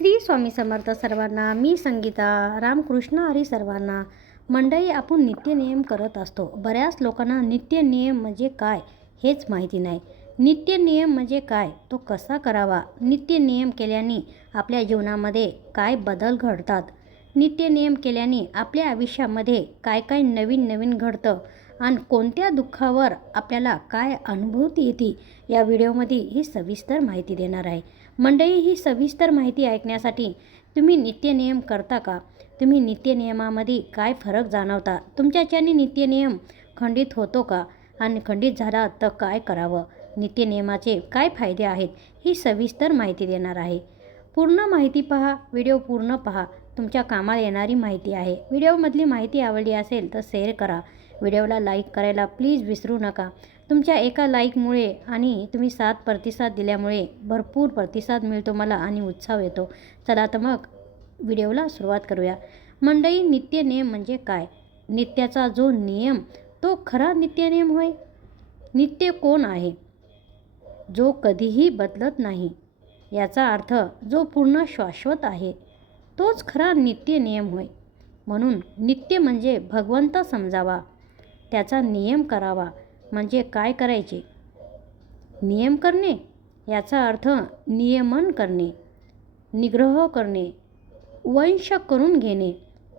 श्री स्वामी समर्थ सर्वांना मी संगीता रामकृष्ण हरी सर्वांना. मंडळी आपण नित्यनियम करत असतो. बऱ्याच लोकांना नित्यनियम म्हणजे काय हेच माहिती नाही. नित्यनियम म्हणजे काय? तो कसा करावा? नित्यनियम केल्याने आपल्या जीवनामध्ये काय बदल घडतात? नित्यनियम केल्याने आपल्या आयुष्यामध्ये काय काय नवीन नवीन घडतं? आणि कोणत्या दुःखावर आपल्याला काय अनुभूती येते? या व्हिडिओमध्ये ही सविस्तर माहिती देणार आहे. मंडळी ही सविस्तर माहिती ऐकण्यासाठी तुम्ही नित्यनियम करता का? तुम्ही नित्यनियमामध्ये काय फरक जाणवता? तुमच्याच्याने नित्यनियम खंडित होतो का? आणि खंडित झाला तर काय करावं? नित्यनियमाचे काय फायदे आहेत? ही सविस्तर माहिती देणार आहे. पूर्ण माहिती पहा व्हिडिओ पूर्ण पहा. तुमच्या कामाला येणारी माहिती आहे. व्हिडिओमधली माहिती आवडली असेल तर शेअर करा. व्हिडिओला लाईक करायला प्लीज विसरू नका. तुमच्या एका लाईकमुळे आणि तुम्ही सात प्रतिसाद दिल्यामुळे भरपूर प्रतिसाद मिळतो मला आणि उत्साह येतो. चला तर मग व्हिडिओला सुरुवात करूया. मंडळी नित्यनियम म्हणजे काय? नित्याचा जो नियम तो खरा नित्यनियम होय? नित्य कोण आहे? जो कधीही बदलत नाही. याचा अर्थ जो पूर्ण शाश्वत आहे तोच खरा नित्य नियम होय. म्हणून नित्य म्हणजे भगवंत समजावा. त्याचा नियम करावा. म्हणजे काय करायचे? नियम करणे? याचा अर्थ नियमन करणे निग्रह करणे वंश करून घेणे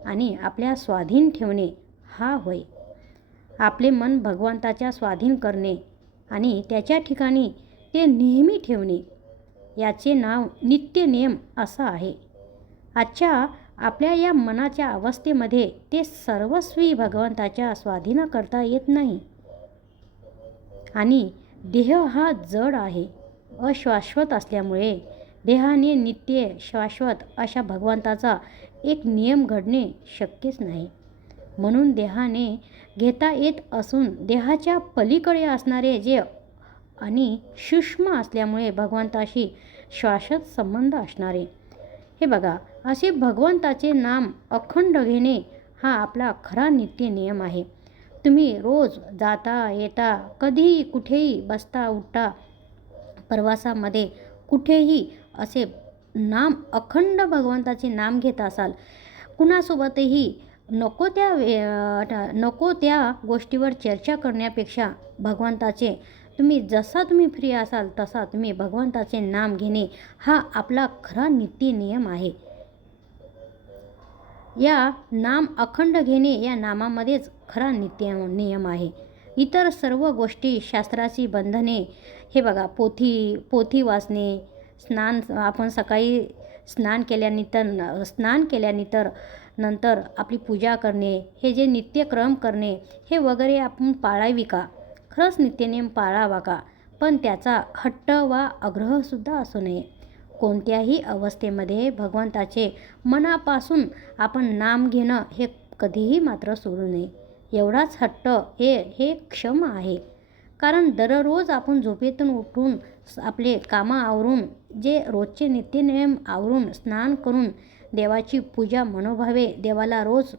आणि आपल्या स्वाधीन ठेवणे हा होय. आपले मन भगवंताच्या स्वाधीन करणे आणि त्याच्या ठिकाणी ते नेहमी ठेवणे याचे नाव नित्य नियम असं आहे. आजच्या आपल्या या मनाच्या अवस्थेमध्ये ते सर्वस्वी भगवंताच्या स्वाधीन करता येत नाही. आणि देह हा जड आहे अशाश्वत असल्यामुळे देहाने नित्य शाश्वत अशा भगवंताचा एक नियम घडणे शक्यच नाही. म्हणून देहाने घेता येत असून देहाच्या पलीकडे असणारे जे आणि सूक्ष्म असल्यामुळे भगवंताशी शाश्वत संबंध असणारे. हे बघा असे भगवंताचे नाम अखंड घेणे हा आपला खरा नित्य नियम आहे. तुम्ही रोज जाता येता कधीही कुठेही बसता उठता प्रवासामध्ये कुठेही असे नाम अखंड भगवंताचे नाम घेत असाल कुणासोबतही नको त्या वे- नको त्या गोष्टीवर चर्चा करण्यापेक्षा भगवंताचे तुम्ही जसा तुम्ही फ्री असाल तसा तुम्ही भगवंताचे नाम घेणे हा आपला खरा नित्य नियम आहे. या नाम अखंड घेणे या नामामध्येच खरा नित्य नियम आहे. इतर सर्व गोष्टी शास्त्राची बंधने हे बघा पोथी पोथी वाचणे स्नान आपण सकाळी स्नान केल्यानंतर स्नान केल्यानंतर नंतर आपली पूजा करणे हे जे नित्यक्रम करणे हे वगैरे आपण पाळावी का? खरंच नित्यनियम पाळावा का? पण त्याचा हट्ट वा आग्रहसुद्धा असू नये. कोणत्याही अवस्थेमध्ये भगवंताचे मनापासून आपण नाम घेणं हे कधीही मात्र सोडू नये. एवढाच हट्ट हे हे क्षम आहे. कारण दररोज आपण झोपेतून उठून आपले कामं आवरून जे रोजचे नित्यनियम आवरून स्नान करून देवाची पूजा मनोभावे देवाला रोज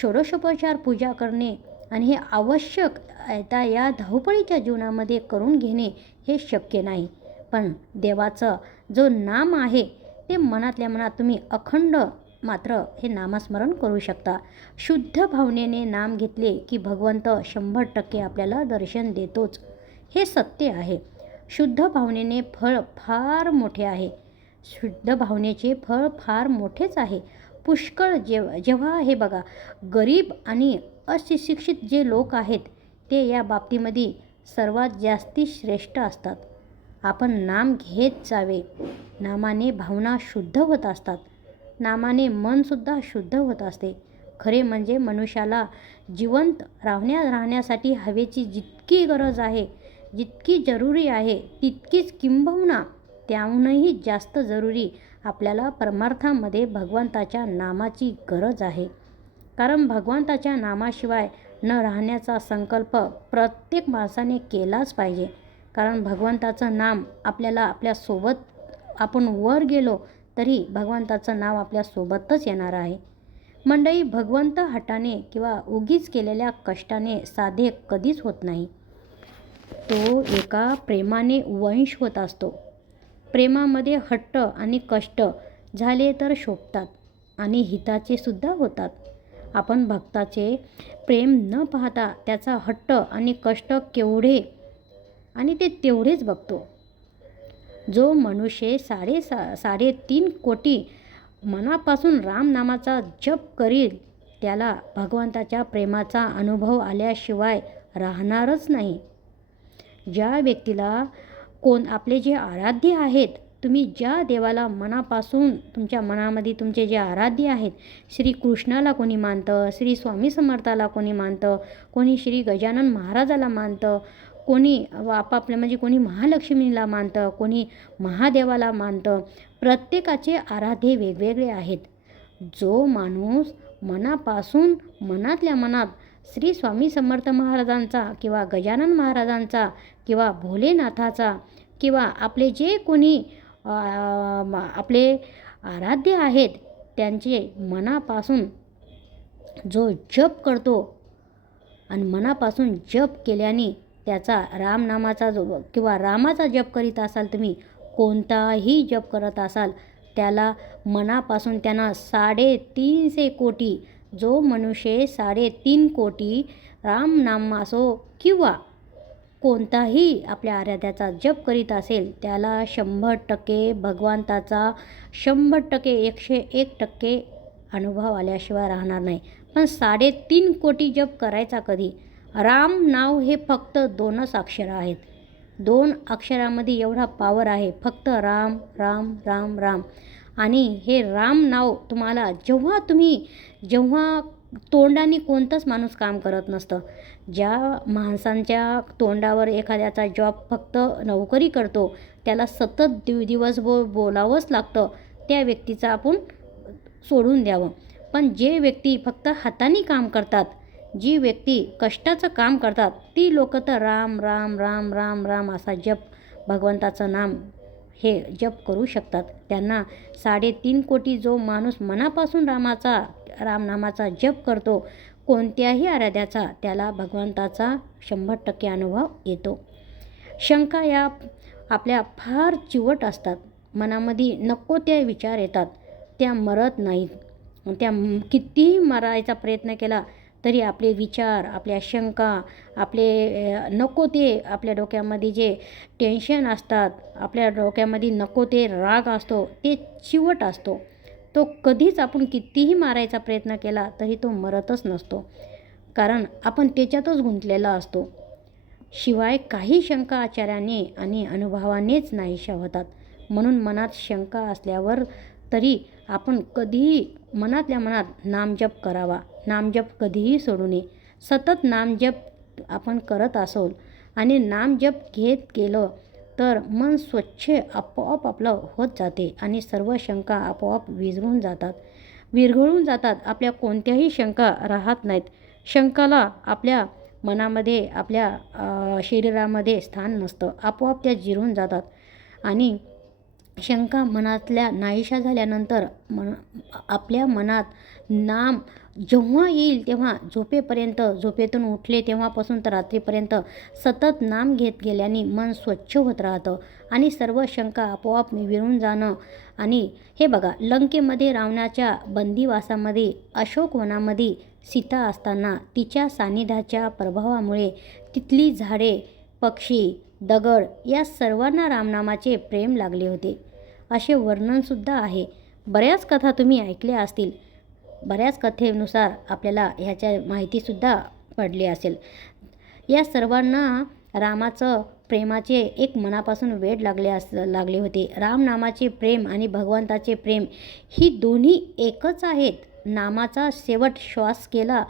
षोडशोपचार पूजा करणे आणि हे आवश्यक आता या धावपळीच्या जीवनामध्ये करून घेणे हे शक्य नाही. पण देवाचं जो नाम आहे ते मनातल्या मनात तुम्ही अखंड मात्र हे नामस्मरण करू शकता. शुद्ध भावनेने नाम घेतले की भगवंत शंभर टक्के आपल्याला दर्शन देतोच. हे सत्य आहे. शुद्ध भावनेने फळ फार मोठे आहे. शुद्ध भावनेचे फळ फार मोठेच आहे. पुष्कळ जेव जेव्हा हे बघा गरीब आणि अशिक्षित जे लोक आहेत ते या बाबतीमध्ये सर्वात जास्ती श्रेष्ठ असतात. आपण नाम घेत जावे. नामाने भावना शुद्ध होत असतात. नामाने मनसुद्धा शुद्ध होत असते. खरे म्हणजे मनुष्याला जिवंत राहण्या राहण्यासाठी हवेची जितकी गरज आहे जितकी जरुरी आहे तितकीच किंबहुना त्याहूनही जास्त जरुरी आपल्याला परमार्थामध्ये भगवंताच्या नामाची गरज आहे. कारण भगवंताच्या नामाशिवाय न राहण्याचा संकल्प प्रत्येक माणसाने केलाच पाहिजे. कारण भगवंताचं नाम आपल्याला आपल्यासोबत आपण वर गेलो तरी भगवंताचं नाव आपल्यासोबतच येणार आहे. मंडळी भगवंत हटाने किंवा उगीच केलेल्या कष्टाने साधे कधीच होत नाही. तो एका प्रेमाने वंश होत असतो. प्रेमामध्ये हट्ट आणि कष्ट झाले तर शोभतात आणि हिताचे सुद्धा होतात. आपण भक्ताचे प्रेम न पाहता त्याचा हट्ट आणि कष्ट केवढे आणि ते तेवढेच बघतो. जो मनुष्य साडे सा साडेतीन कोटी मनापासून रामनामाचा जप करील त्याला भगवंताच्या प्रेमाचा अनुभव आल्याशिवाय राहणारच नाही. ज्या व्यक्तीला कोण आपले जे आराध्य आहेत तुम्ही ज्या देवाला मनापासून तुमच्या मनामध्ये तुमचे जे आराध्य आहेत श्री कृष्णाला कोणी मानतं श्री स्वामी समर्थाला कोणी मानतं कोणी श्री गजानन महाराजाला मानतं कोणी आपापल्या म्हणजे कोणी महालक्ष्मीला मानतं कोणी महादेवाला मानतं प्रत्येकाचे आराध्य वेगवेगळे आहेत. जो माणूस मनापासून मनातल्या मनात श्री स्वामी समर्थ महाराजांचा किंवा गजानन महाराजांचा किंवा भोलेनाथाचा किंवा आपले जे कोणी आपले आराध्य आहेत त्यांचे मनापासून जो जप करतो आणि मनापासून जप केल्याने त्याचा रामनामाचा जो किंवा रामाचा जप करीत असाल तुम्ही कोणताही जप करत असाल त्याला मनापासून त्यांना साडेतीनशे कोटी जो मनुष्य साडेतीन कोटी रामनाम असो किंवा कोणताही आपल्या आराध्याचा जप करीत असेल त्याला शंभर टक्के भगवंताचा शंभर टक्के एकशे एक टक्के अनुभव आल्याशिवाय राहणार नाही. पण साडेतीन कोटी जप करायचा कधी? राम नाव हे फक्त दोनच अक्षरं आहेत. दोन अक्षरामध्ये एवढा पावर आहे. फक्त राम राम राम राम. आणि हे राम नाव तुम्हाला जेव्हा तुम्ही जेव्हा तोंडाने कोणतंच माणूस काम करत नसतं. ज्या माणसांच्या तोंडावर एखाद्याचा जॉब फक्त नोकरी करतो त्याला सतत दिव दिवसभर बोलावंच लागतं त्या व्यक्तीचं आपण सोडून द्यावं. पण जे व्यक्ती फक्त हाताने काम करतात जी व्यक्ती कष्टाचं काम करतात ती लोक तर राम राम राम राम राम असा जप भगवंताचं नाम हे जप करू शकतात. त्यांना साडेतीन कोटी जो माणूस मनापासून रामाचा रामनामाचा जप करतो कोणत्याही आराध्याचा त्याला भगवंताचा शंभर टक्के अनुभव येतो. शंका या आपल्या फार चिवट असतात. मनामध्ये नको ते विचार येतात. त्या मरत नाहीत. त्या कितीही मरायचा प्रयत्न केला तरी आपले विचार आपल्या शंका आपले नको ते आपल्या डोक्यामध्ये जे टेन्शन असतात आपल्या डोक्यामध्ये नको ते राग असतो ते चिवट असतो. तो कधीच आपण कितीही मारायचा प्रयत्न केला तरी तो मरतच नसतो. कारण आपण त्याच्यातच गुंतलेला असतो. शिवाय काही शंका आचार्याने आणि अनुभवानेच नाहीशा होतात. म्हणून मनात शंका असल्यावर तरी आपण कधीही मनातल्या मनात नामजप करावा. नामजप कधीही सोडू नये. सतत नामजप आपण करत असोल आणि नामजप घेत गेलं तर मन स्वच्छ आपोआप आपलं होत जाते आणि सर्व शंका आपोआप विझरून जातात. विरघळून जातात. आपल्या कोणत्याही शंका राहत नाहीत. शंकाला आपल्या मनामध्ये आपल्या शरीरामध्ये स्थान नसतं. आपोआप त्या जिरून जातात आणि शंका मनातल्या नाहीशा झाल्यानंतर मन आपल्या मनात नाम जेव्हा येईल तेव्हा झोपेपर्यंत झोपेतून उठले तेव्हापासून तर रात्रीपर्यंत सतत नाम घेत गेल्याने मन स्वच्छ होत राहतं आणि सर्व शंका आपोआप विरून जाणं आणि हे बघा लंकेमध्ये रावणाच्या बंदिवासामध्ये अशोकवनामध्ये सीता असताना तिच्या सानिध्याच्या प्रभावामुळे तिथली झाडे पक्षी दगड या सर्वांना रामनामाचे प्रेम लागले होते. असे वर्णनसुद्धा आहे. बऱ्याच कथा तुम्ही ऐकल्या असतील. बऱ्याच कथेनुसार आपल्याला ह्याच्या माहितीसुद्धा पडली असेल. या सर्वांना रामाचं प्रेमाचे एक मनापासून वेड लागले अस लागले होते. रामनामाचे प्रेम आणि भगवंताचे प्रेम ही दोन्ही एकच आहेत. नामाचा शेवट श्वास केला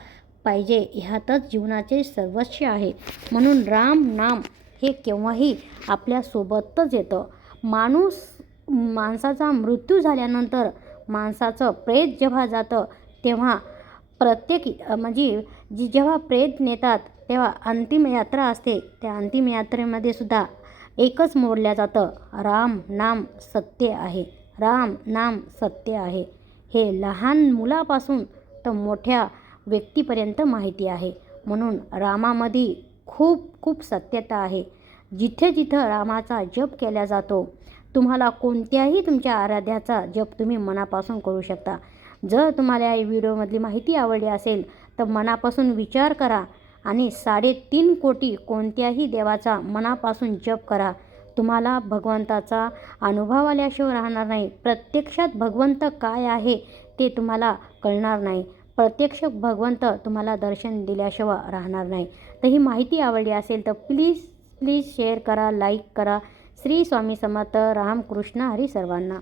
पाहिजे. ह्यातच जीवनाचे सर्वस्व आहे. म्हणून राम नाम हे केव्हाही आपल्यासोबतच येतं. माणूस माणसाचा मृत्यू झाल्यानंतर माणसाचं प्रेत जेव्हा जातं तेव्हा प्रत्येक म्हणजे जी जेव्हा प्रेत नेतात तेव्हा अंतिम यात्रा असते. त्या अंतिम यात्रेमध्ये सुद्धा एकच मोडल्या जातं. राम नाम सत्य आहे. राम नाम सत्य आहे. हे लहान मुलापासून तर मोठ्या व्यक्तीपर्यंत माहिती आहे. म्हणून रामामध्ये खूप खूप सत्यता आहे. जिथे जिथं रामाचा जप केला जातो तुम्हाला कोणत्याही तुमच्या आराध्याचा जप तुम्ही मनापासून करू शकता. जर तुम्हाला या व्हिडिओमधली माहिती आवडली असेल तर मनापासून विचार करा आणि साडेतीन कोटी कोणत्याही देवाचा मनापासून जप करा. तुम्हाला भगवंताचा अनुभव आल्याशिवाय राहणार नाही. प्रत्यक्षात भगवंत काय आहे ते तुम्हाला कळणार नाही. प्रत्यक्ष भगवंत तुम्हाला दर्शन दिल्याशिवाय राहणार नाही. तर ही माहिती आवडली असेल तर प्लीज प्लीज शेअर करा लाईक करा. श्री स्वामी समर्थ रामकृष्ण हरी सर्वांना.